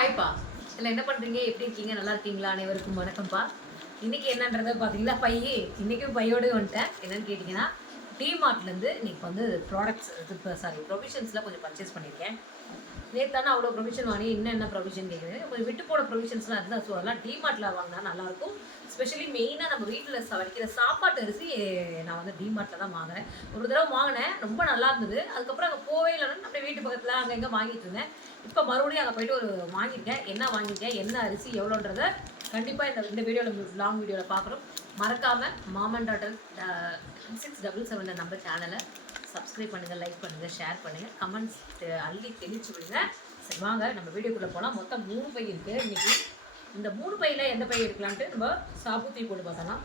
ஹாய்ப்பா. இதில் என்ன பண்ணுறீங்க, எப்படி இருக்கீங்க, நல்லா இருக்கீங்களா? அனைவருக்கும் வணக்கம்ப்பா. இன்றைக்கி என்னன்றதை பார்த்தீங்கன்னா, இன்றைக்கும் பையோடு வந்துட்டேன். என்னென்னு கேட்டிங்கன்னா, டிமார்ட்லேருந்து இன்றைக்கி வந்து ப்ராடக்ட்ஸ் ப்ரொவிஷன்ஸில் கொஞ்சம் பர்ச்சேஸ் பண்ணியிருக்கேன். நேற்று அவ்வளோ ப்ரொவிஷன் வாங்கி என்ன ப்ரொவிஷன் கேட்குது, கொஞ்சம் விட்டு போட ப்ரொவிஷன்ஸ்லாம் இருந்தால் ஸோ அதெல்லாம் டிமார்ட்டில் வாங்கினா நல்லாயிருக்கும். ஸ்பெஷலி மெயினாக நம்ம வீட்டில் வைக்கிற சாப்பாட்டு அரிசி நான் வந்து டிமார்ட்டில் தான் வாங்குறேன். ஒரு தடவை வாங்கினேன், ரொம்ப நல்லா இருந்தது. அதுக்கப்புறம் அங்கே போவே இல்லைன்னு அப்படியே வீட்டு பக்கத்தில் அங்கே எங்கே வாங்கிட்டு இருந்தேன். இப்போ மறுபடியும் அங்கே போய்ட்டு வாங்கியிருக்கேன். என்ன வாங்கியிருக்கேன், என்ன அரிசி எவ்வளோன்றதை கண்டிப்பாக இந்த வீடியோவில் லாங் வீடியோவில் பார்க்குறோம். மறக்காமல் மாம் அண்ட் டாட்டர் 677 நம்ம சேனலை சப்ஸ்கிரைப் பண்ணுங்கள், லைக் பண்ணுங்கள், ஷேர் பண்ணுங்கள், கமெண்ட்ஸ் அள்ளி தெளிச்சு விடுங்க. சரி வாங்க நம்ம வீடியோக்குள்ளே போகலாம். மொத்தம் 3 பை இருக்குது இன்றைக்கி. இந்த 3 பையில் எந்த பை எடுக்கலான்ட்டு நம்ம சாப்புத்தி போட்டு பார்த்தலாம்.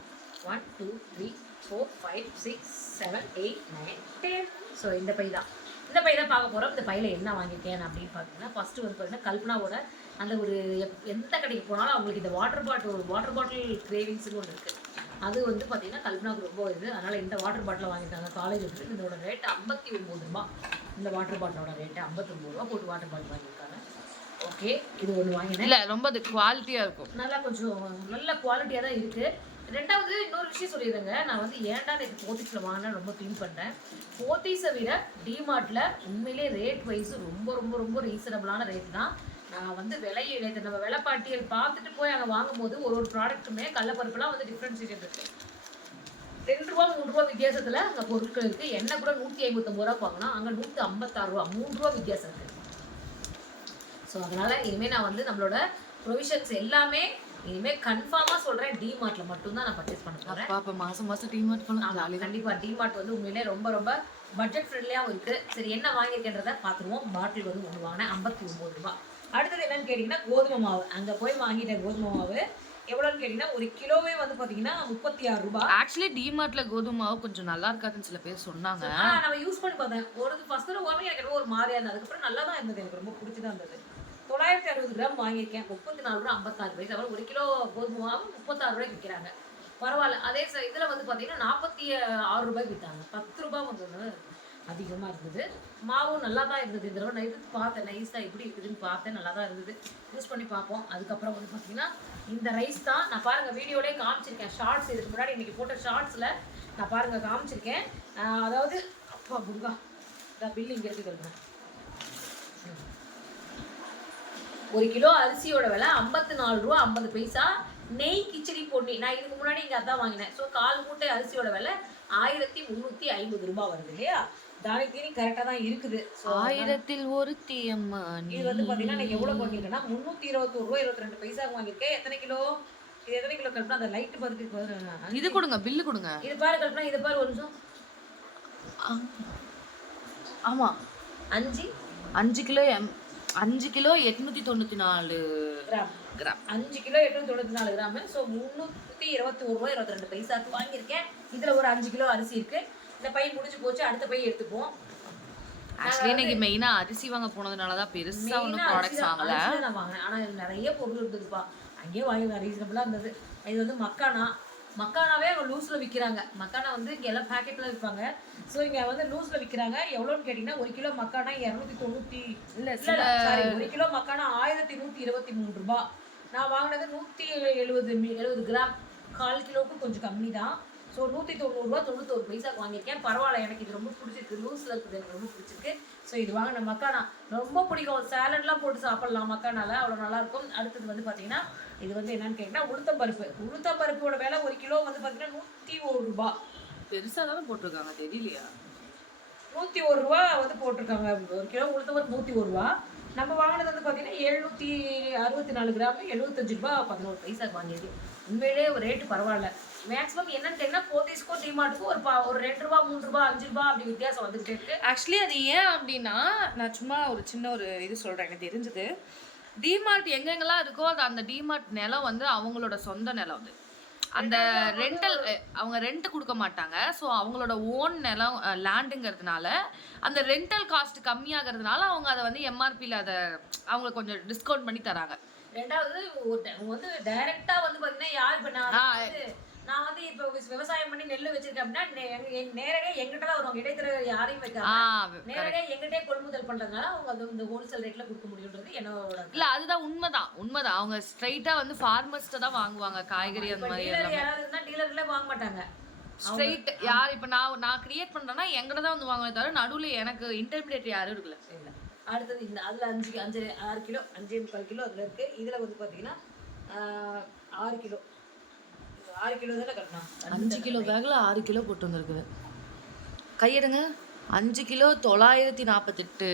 1 2 3 4 5 6 7 8 9 10. ஸோ இந்த பை தான் பார்க்க போகிறோம். இந்த பையில் என்ன வாங்கியிருக்கேன் அப்படின்னு பார்த்தீங்கன்னா, ஃபஸ்ட்டு வந்து பார்த்தீங்கன்னா கல்பனாவோட அந்த ஒரு எந்த கடைக்கு போனாலும் அவங்களுக்கு இந்த வாட்டர் பாட்டில் கிரேவிங்ஸுன்னு ஒன்று இருக்குது. அது வந்து பார்த்திங்கன்னா கல்பனாவுக்கு ரொம்ப இது. அதனால் இந்த வாட்டர் பாட்டில் வாங்கிட்டாங்க காலேஜ் வந்து. இதோட ரேட்டு 59 ரூபா. இந்த வாட்டர் பாட்டிலோட ரேட்டு 59 ரூபா போட்டு வாட்டர் பாட்டில் வாங்கியிருக்காங்க. ஓகே, இது ஒன்று வாங்கினேன். இல்லை, ரொம்ப அது குவாலிட்டியாக இருக்கும். நல்லா கொஞ்சம் நல்ல குவாலிட்டியாக தான் இருக்குது. ரெண்டாவது இன்னொரு விஷயம் சொல்லிடுறேங்க, நான் வந்து ஏன்டா எனக்கு போத்தீஸில் வாங்கினா ரொம்ப ஃபீல் பண்ணுறேன். போத்தீஸை விட டிமார்ட்டில் உண்மையிலே ரேட் வைஸ் ரொம்ப ரொம்ப ரொம்ப ரீசனபிளான ரேட் தான். நான் வந்து விலையை நம்ம விலைப்பாட்டியல் பார்த்துட்டு போய் அங்கே வாங்கும்போது ஒரு ப்ராடக்ட்டுமே கடலப்பருப்புலாம் வந்து டிஃப்ரென்ஷியேஷன் இருக்குது. 2 ரூபா 3 ரூபா வித்தியாசத்தில் அங்கே பொருட்கள் இருக்குது. எண்ணெய் கூட 159 ரூபா வாங்கினா அங்கே 156 ரூபா, 3 ரூபா வித்தியாசம் இருக்குது. ஸோ அதனால் இனிமேல் நான் வந்து நம்மளோட ப்ரொவிஷன்ஸ் எல்லாமே இனிமேல் கன்ஃபார்மாக சொல்கிறேன், டிமார்ட்டில் மட்டும்தான் நான் பர்ச்சேஸ் பண்ண போகிறேன். அப்போ மாதம் டிமார்ட் பண்ணலாம். கண்டிப்பாக டிமார்ட் வந்து உண்மையிலே ரொம்ப ரொம்ப பட்ஜெட் ஃப்ரெண்ட்லியாகவும் இருக்குது. சரி என்ன வாங்கியிருக்கேன்றதை பார்த்துருவோம். பாட்டில் வந்து ஒன்று வாங்கினேன் 59 ரூபா. அடுத்தது என்னன்னு கேட்டிங்கன்னா கோதுமை மாவு. அங்கே போய் வாங்கிட்டேன் கோதுமை மாவு. எவ்வளோன்னு கேட்டிங்கன்னா 1 கிலோவே வந்து பார்த்தீங்கன்னா 36 ரூபா. ஆக்சுவலி டிமார்ட்டில் கோதுமை மாவு கொஞ்சம் நல்லா இருக்காதுன்னு சில பேர் சொன்னாங்க. நம்ம யூஸ் பண்ணி பார்த்தேன். ஃபஸ்ட் தடவை வாங்கி எனக்கு ஒரு மாதிரியாக இருந்தது. அதுக்கப்புறம் நல்லா தான் இருந்தது, எனக்கு ரொம்ப பிடிச்சி தான் இருந்தது. 960 கிராம் வாங்கியிருக்கேன். 34 ரூபா 56 பைசா. அப்புறம் 1 கிலோ கோதுமை மாவு 36 ரூபாய்க்கு விற்கிறாங்க. பரவாயில்ல. அதே இதில் வந்து பார்த்தீங்கன்னா 46 ரூபாய்க்கு விற்றாங்க. 10 ரூபா வந்து அதிகமாக இருந்தது. மாவும் நல்லா தான் இருந்தது. இந்த தடவை நைட்டு பார்த்தேன், நைஸாக எப்படி இருக்குதுன்னு பார்த்தேன். நல்லா தான் இருந்தது. யூஸ் பண்ணி பார்ப்போம். அதுக்கப்புறம் வந்து பார்த்தீங்கன்னா இந்த ரைஸ் தான் நான் பாருங்கள் வீடியோலேயே காமிச்சிருக்கேன். ஷார்ட்ஸ் இதுக்கு முன்னாடி இன்றைக்கி போட்ட ஷார்ட்ஸில் நான் பாருங்கள் காமிச்சிருக்கேன். அதாவது அப்பா புங்கா இந்த பில் இங்கே இருக்குது சொல்கிறேன். 1 கிலோ அரிசியோட விலை 54 ரூபா 50 பைசா. நெய் கிச்சடி பொன்னி நான் இதுக்கு முன்னாடி இங்கே அதான் வாங்கினேன். ஸோ 4 மூட்டை அரிசியோட விலை 1350 ரூபாய் வருது இல்லையா? தானி தீனி கரெக்டாக தான் இருக்குது. 1000ல் ஒரு தீயம்மா. இது வந்து பார்த்தீங்கன்னா நான் எவ்வளோ வாங்கியிருக்கேன்னா 321 ரூபா 22 பைசாவுக்கு வாங்கியிருக்கேன். எத்தனை கிலோ? இது எத்தனை கிலோ கல்பனா? அந்த லைட்டு பார்த்துட்டு இது கொடுங்க, பில்லு கொடுங்க. இது பாரு கல்பனா, இது பாரு ஒரு நிமிஷம். ஆமாம், 5 kilo 894 gram. 5 kilo 894 gram. So 321 ரூபா 22 பைசாவுக்கு வாங்கியிருக்கேன். இதில் ஒரு 5 கிலோ அரிசி இருக்குது. இந்த பை முடிஞ்சு போச்சு, அடுத்த பை எடுத்துப்போம். ஆக்சுவலி இன்னைக்கு மெயினாக அரிசி வாங்க போனதுனால தான் பெருசாக ஒன்றும் ப்ராடக்ட்ஸ் வாங்கலை. நான் வாங்கினேன். ஆனால் நிறைய பொருள் இருந்ததுப்பா. அங்கேயே வாங்கி ரீசனபிளாக இருந்தது. இது வந்து மக்கானாவே அவங்க லூஸில் விற்கிறாங்க. மக்கானா வந்து இங்கே எல்லாம் பேக்கெட்டில் விற்பாங்க. ஸோ இங்கே வந்து லூஸில் விற்கிறாங்க. எவ்வளோன்னு கேட்டிங்கன்னா 1 கிலோ மக்கானா 290 இல்லை 1 கிலோ மக்கானா 1123 ரூபா. நான் வாங்கினது 170 கிராம். 1/4 கிலோவுக்கு கொஞ்சம் கம்மி தான். ஸோ 190 ரூபா 91 பைசாக்கு வாங்கியிருக்கேன். பரவாயில்ல, எனக்கு இது ரொம்ப பிடிச்சிருக்கு. லூஸில் இருக்குது, எனக்கு ரொம்ப பிடிச்சிருக்கு. ஸோ இது வாங்கின மக்கானா ரொம்ப பிடிக்கும். சேலட்லாம் போட்டு சாப்பிட்லாம் மக்கானால, அவ்வளோ நல்லாயிருக்கும். அடுத்தது வந்து பார்த்தீங்கன்னா இது வந்து என்னன்னு கேட்டிங்கன்னா உளுத்தம்பருப்போட விலை 1 கிலோ வந்து பார்த்தீங்கன்னா 101 ரூபா. பெருசாக தானே போட்டிருக்காங்க, தெரியலையா? 101 ரூபா வந்து போட்டிருக்காங்க. 1 கிலோ உளுத்தம்பருப்பு 101 ரூபா. நம்ம வாங்கினது வந்து பார்த்தீங்கன்னா 764 கிராம் 75 ரூபா 11 பைசாக்கு வாங்கியிருக்கு. உண்மையிலே ஒரு ரேட்டு பரவாயில்ல. மேக்ஸிமம் என்னன்னு கேட்டிங்கன்னா போத்தீஸ்க்கும் டிமார்ட்டுக்கும் ஒரு 2 ரூபா 3 ரூபா 5 ரூபா அப்படி வித்தியாசம் வந்துகிட்டே இருக்கு. ஆக்சுவலி அது ஏன் அப்படின்னா, நான் சும்மா ஒரு சின்ன ஒரு இது சொல்கிறேன். எனக்கு தெரிஞ்சது டிமார்ட் எங்கெங்கெல்லாம் இருக்கோ அது அந்த டிமார்ட் நிலம் வந்து அவங்களோட சொந்த நிலம். அது அந்த ரெண்டல் அவங்க ரெண்ட் கொடுக்க மாட்டாங்க. ஸோ அவங்களோட ஓன் நிலம் லேண்டுங்கிறதுனால அந்த ரெண்டல் காஸ்ட் கம்மியாகிறதுனால அவங்க அதை வந்து எம்ஆர்பியில் அதை அவங்களுக்கு கொஞ்சம் டிஸ்கவுண்ட் பண்ணி தராங்க. ரெண்டாவது வந்து டைரெக்டாக வந்து பார்த்தீங்கன்னா யார் இப்போ நான் நான் வந்து இப்போ விவசாயம் பண்ணி நெல் வச்சிருக்கேன் அப்படின்னா நேரடியாக எங்கிட்ட தான் வருவாங்க, இடைத்தர யாரையும் வைக்காம நேரடியாக எங்கிட்டே கொள்முதல் பண்றதுனால அவங்க அது இந்த ஹோல்சேல் ரேட்ல கொடுக்க முடியுன்றது என்னோட. இல்ல அதுதான் உண்மைதான் அவங்க ஸ்ட்ரைட்டா வந்து ஃபார்மர்ஸ்ட தான் வாங்குவாங்க காய்கறி அந்த மாதிரி டீலர் யாராவது இருந்தா டீலர்ல வாங்க மாட்டாங்க, ஸ்ட்ரைட். யார் இப்போ நான் கிரியேட் பண்றேன்னா எங்கிட்ட தான் வந்து வாங்குவேன் தவிர நடுவுல எனக்கு இன்டர்மீடியேட் யாரும் இருக்குல்ல. இல்லை அடுத்தது இந்த அதில் 6 கிலோ 5.25 கிலோ அதில் இருக்குது. இதில் வந்து பார்த்தீங்கன்னா 6 கிலோ 6 கிலோ தானே கட்டணும். 5 கிலோ பேக்கில் 6 கிலோ போட்டு வந்துருக்குது. கையெடுங்க. 5 கிலோ 948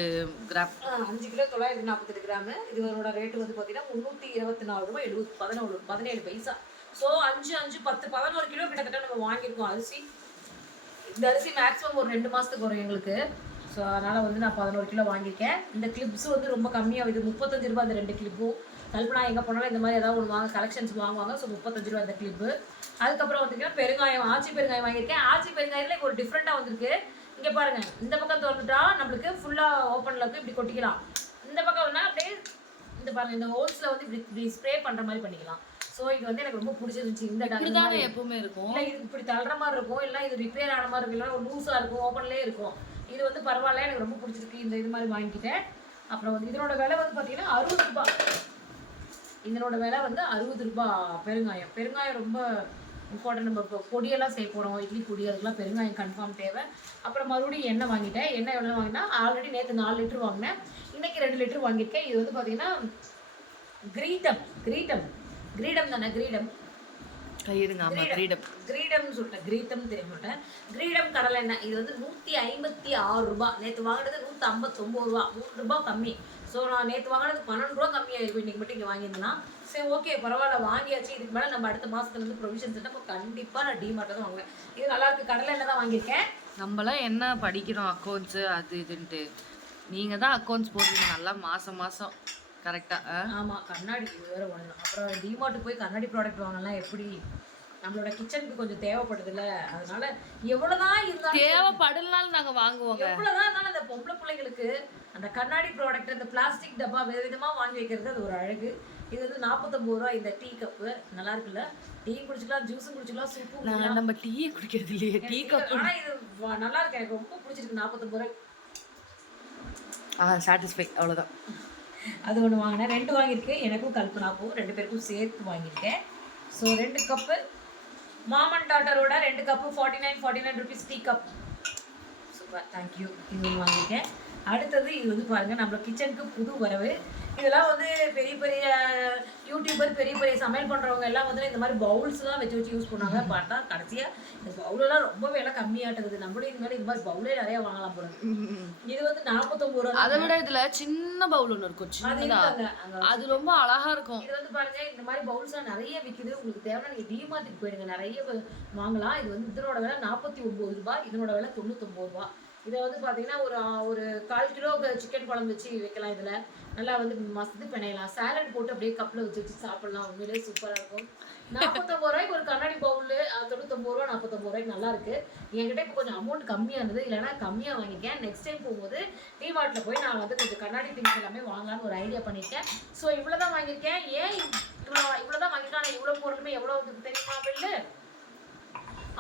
கிராம். 5 kilo 948 gram. இதோட ரேட்டு வந்து பார்த்தீங்கன்னா 324 ரூபாய் 17 பைசா. ஸோ 5 5 10 11 கிலோ கிட்டத்தட்ட நம்ம வாங்கியிருக்கோம் அரிசி. இந்த அரிசி மேக்ஸிமம் ஒரு 2 மாதத்துக்கு வரும் எங்களுக்கு. ஸோ அதனால் வந்து நான் 11 கிலோ வாங்கியிருக்கேன். இந்த கிளிப்ஸ் வந்து ரொம்ப கம்மியாக, இது 35 ரூபா அந்த 2 கிளிப்பும். கல்பனா எங்கே போனாலும் இந்த மாதிரி ஏதாவது ஒன்று கலெக்ஷன்ஸ் வாங்குவாங்க. ஸோ 35 ரூபா இந்த கிளிப்பு. அதுக்கப்புறம் வந்துங்கன்னா பெருங்காயம், ஆச்சி பெருங்காயம் வாங்கியிருக்கேன். ஆச்சி பெருங்காயத்தில் ஒரு டிஃப்ரெண்ட்டாக வந்திருக்கு. இங்கே பாருங்கள், இந்த பக்கம் திறந்துட்டா நம்மளுக்கு ஃபுல்லாக ஓப்பனில் இருக்குது, இப்படி கொட்டிக்கலாம். இந்த பக்கம் வேணால் அப்படியே இந்த பாருங்கள், இந்த ஹோல்ஸில் வந்து இப்படி ஸ்ப்ரே பண்ணுற மாதிரி பண்ணிக்கலாம். ஸோ இது வந்து எனக்கு ரொம்ப பிடிச்சிருந்துச்சு. இந்த எப்பவுமே இருக்கும், இல்லை இது இப்படி தள்ளுற மாதிரி இருக்கும், இல்லை இது ரிப்பேர் ஆன மாதிரி இருக்கும், இல்லை ஒரு லூஸாக இருக்கும், ஓப்பன்லேயே இருக்கும். இது வந்து பரவாயில்ல, எனக்கு ரொம்ப பிடிச்சிருக்கு. இது மாதிரி வாங்கிக்கிட்டேன். அப்புறம் வந்து இதனோட விலை வந்து பார்த்தீங்கன்னா 60 ரூபா. இதனோட விலை வந்து 60 ரூபா. பெருங்காயம் ரொம்ப இம்பார்ட்டன்ட். நம்ம இப்போ பொடியெல்லாம் செய்ய போகிறோம், இட்லி பொடி, அதுக்கெல்லாம் பெருங்காயம் கன்ஃபார்ம் தேவை. அப்புறம் மறுபடியும் எண்ணெய் வாங்கிட்டேன். எண்ணெய் எவ்வளோ வாங்கினா, ஆல்ரெடி நேற்று 4 லிட்டர் வாங்கினேன், இன்றைக்கி 2 லிட்டர் வாங்கியிருக்கேன். இது வந்து பார்த்தீங்கன்னா கிரீடம் தானே, கையிடுங்க. ஆமா கிரீடம்னு சொல்லிட்டேன், கிரீடம் தெரியும். கிரீடம் கடலை எண்ணெய் இது வந்து 156 ரூபா. நேற்று வாங்கினது 159 ரூபா, 3 ரூபா கம்மி. ஸோ நான் நேற்று வாங்கினது 12 ரூபா கம்மியாயிருக்கும், இன்றைக்கி மட்டும் இங்கே வாங்கியிருந்தேன்னா. சரி ஓகே பரவாயில்ல, வாங்கியாச்சு. இதுக்கு மேலே நம்ம அடுத்த மாதத்துலேருந்து ப்ரொவிஷன்ஸ் நம்ம கண்டிப்பாக நான் டிமார்ட்டில் தான் வாங்குவேன். இது நல்லா இருக்குது, கடலை எண்ணெய் தான் வாங்கியிருக்கேன். நம்மளாம் என்ன படிக்கிறோம் அக்கௌண்ட்ஸு அது இதுன்ட்டு, நீங்கள் தான் அக்கௌண்ட்ஸ் போடுறீங்க நல்லா மாதம் கரெக்டாக. ஆமாம், கண்ணாடி வேறு ஒன்று. அப்புறம் டிமார்ட்டுக்கு போய் கண்ணாடி ப்ராடக்ட் வாங்கலாம், எப்படி நம்மளோட கிச்சனுக்கு கொஞ்சம் தேவைப்படுதுல்ல, அதனால எவ்வளோதான் இருந்தாலும் தேவைப்படலனாலும் நாங்கள் வாங்குவோங்க. எவ்வளோதான் இருந்தாலும் அந்த பொம்பளை பிள்ளைங்களுக்கு அந்த கண்ணாடி ப்ராடக்ட், இந்த பிளாஸ்டிக் டப்பா விதவிதமாக வாங்கி வைக்கிறது அது ஒரு அழகு. இது வந்து 49 ரூபா. இந்த டீ கப்பு நல்லா இருக்குல்ல, டீ குடிச்சிக்கலாம், ஜூஸும் குடிச்சிக்கலாம், சூப்பும். நம்ம டீயே குடிக்கிறது இல்லையே, டீ கப். ஆனால் இது நல்லா இருக்கு, எனக்கு ரொம்ப பிடிச்சிருக்கு. 49 ரூபாய். சாட்டிஸ்ஃபை, அவ்வளோதான். அது ஒன்று வாங்கினேன். 2 வாங்கியிருக்கேன், எனக்கும் கல்பனாக்கும் 2 பேருக்கும் சேர்த்து வாங்கியிருக்கேன். ஸோ 2 கப்பு மாமன் டாட்டரோட 2 cup 49 rupees tea cup. Super, thank you. இது ஒன்று வாங்கியிருக்கேன். அடுத்தது இது வந்து பாருங்கள், நம்ம கிச்சனுக்கு புது வரவு. இதெல்லாம் வந்து பெரிய பெரிய யூடியூபர், பெரிய பெரிய சமையல் பண்ணுறவங்க எல்லாம் வந்து இந்த மாதிரி பவுல்ஸ்லாம் வச்சு யூஸ் பண்ணுவாங்க. பார்த்தா கடைசியாக இந்த பவுலெல்லாம் ரொம்ப விலை கம்மியாட்டுது. நம்மளும் இது மாதிரி பவுலே நிறையா வாங்கலாம் போல. இது வந்து 49 ரூபா. அதை விட இதில் சின்ன பவுல் ஒன்று இருக்கும், சின்னதாக, அது ரொம்ப அழகாக இருக்கும். இது வந்து பாருங்க, இந்த மாதிரி பவுல்ஸ்லாம் நிறைய விற்கிது. உங்களுக்கு தேவைன்னா நீங்கள் டிமார்ட்டுக்கு போயிடுங்க, நிறைய வாங்கலாம். இது வந்து இதனோட விலை 49 ரூபா, இதனோட விலை 99 ரூபா. இதை வந்து பார்த்தீங்கன்னா ஒரு 1/4 கிலோ சிக்கன் குழம்பு வச்சு வைக்கலாம். இதில் நல்லா வந்து மஸ்து பிணையலாம், சாலட் போட்டு அப்படியே கப்பில் வச்சு சாப்பிடலாம். உண்மையிலேயே சூப்பராக இருக்கும். 49 ரூபாய்க்கு ஒரு கண்ணாடி பவுல், 99 ரூபா, 49 ரூபாய்க்கு நல்லா இருக்கு. என்கிட்ட இப்போ கொஞ்சம் அமௌண்ட் கம்மியாக இருந்தது, இல்லைனா கம்மியாக வாங்கிக்கேன். நெக்ஸ்ட் டைம் போகும்போது டிமார்ட்டில் போய் நான் வந்து கொஞ்சம் கண்ணாடி திங்ஸ் எல்லாமே வாங்கலாம்னு ஒரு ஐடியா பண்ணியிருக்கேன். ஸோ இவ்வளோ தான் வாங்கியிருக்கேன். ஏன் இவ்வளோ தான் வாங்கியிருக்கேன், ஆனால் இவ்வளோ பொருளுமே எவ்வளோ தெரியுமா பில்லு?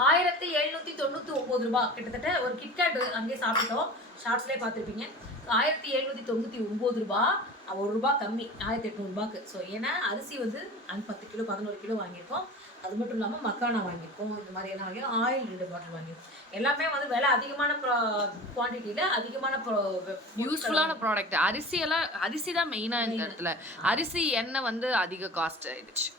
1799 ரூபா. கிட்டத்தட்ட ஒரு கிட்கேட் அங்கேயே சாப்பிட்டோம், ஷார்ட்ஸ்லேயே பார்த்துருப்பீங்க. 1799 ரூபா, 1 ரூபா கம்மி, 1800 ரூபாய்க்கு. ஸோ ஏன்னா அரிசி வந்து 10 கிலோ 11 கிலோ வாங்கியிருக்கோம். அது மட்டும் இல்லாமல் மக்கானா வாங்கியிருக்கோம். இந்த மாதிரி எல்லாம் வாங்கியிருக்கோம். ஆயில் 2 பாட்டில் வாங்கியிருக்கோம். எல்லாமே வந்து விலை அதிகமான குவான்டிட்டியில் அதிகமான யூஸ்ஃபுல்லான ப்ராடக்ட். அரிசி தான் மெயினாக இந்த இடத்துல. அரிசி எண்ணெய் வந்து அதிக காஸ்ட் ஆயிடுச்சு.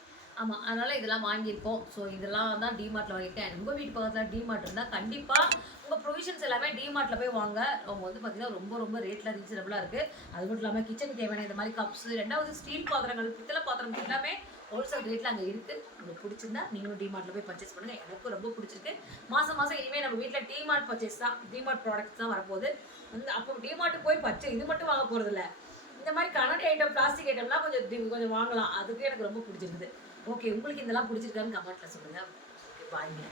ஆமாம், அதனால் இதெல்லாம் வாங்கியிருக்கோம். ஸோ இதெல்லாம் தான் டிமார்ட்டில் வாங்கியிருக்கேன். உங்கள் வீட்டு பக்கத்தில் டிமார்ட் இருந்தால் கண்டிப்பாக உங்கள் ப்ரொவிஷன்ஸ் எல்லாமே டிமார்ட்டில் போய் வாங்க. அவங்க வந்து பார்த்திங்கன்னா ரொம்ப ரொம்ப ரேட்டில் ரீசனபிளாக இருக்குது. அது மட்டும் இல்லாமல் கிச்சனுக்கு தேவையான இந்த மாதிரி கப்ஸு, 2வது ஸ்டீல் பாத்திரங்கள், பித்தளை பாத்திரம் எல்லாமே ஹோல்சேல் ரேட்டில் அங்கே இருக்குது. உங்களுக்கு பிடிச்சிருந்தா நீங்களும் டிமார்ட்டில் போய் பர்ச்சேஸ் பண்ணுங்கள். எனக்கும் ரொம்ப பிடிச்சிருக்கு. மாதம் இனிமேல் நம்ம வீட்டில் டிமார்ட் பர்ச்சேஸ் தான், டிமார்ட் ப்ராடக்ட்ஸ் தான் வரப்போகுது. வந்து அப்போ டிமார்ட்டுக்கு போய் இது மட்டும் வாங்க போகிறதில்ல, இந்த மாதிரி கண்ணாடி ஐட்டம், பிளாஸ்டிக் ஐட்டம்லாம் கொஞ்சம் வாங்கலாம். அதுக்கு எனக்கு ரொம்ப பிடிச்சிருக்குது. ஓகே, உங்களுக்கு இதெல்லாம் பிடிச்சிருக்கான்னு கமெண்ட்டில் சொல்லுங்கள். ஓகே, பாய்ங்க.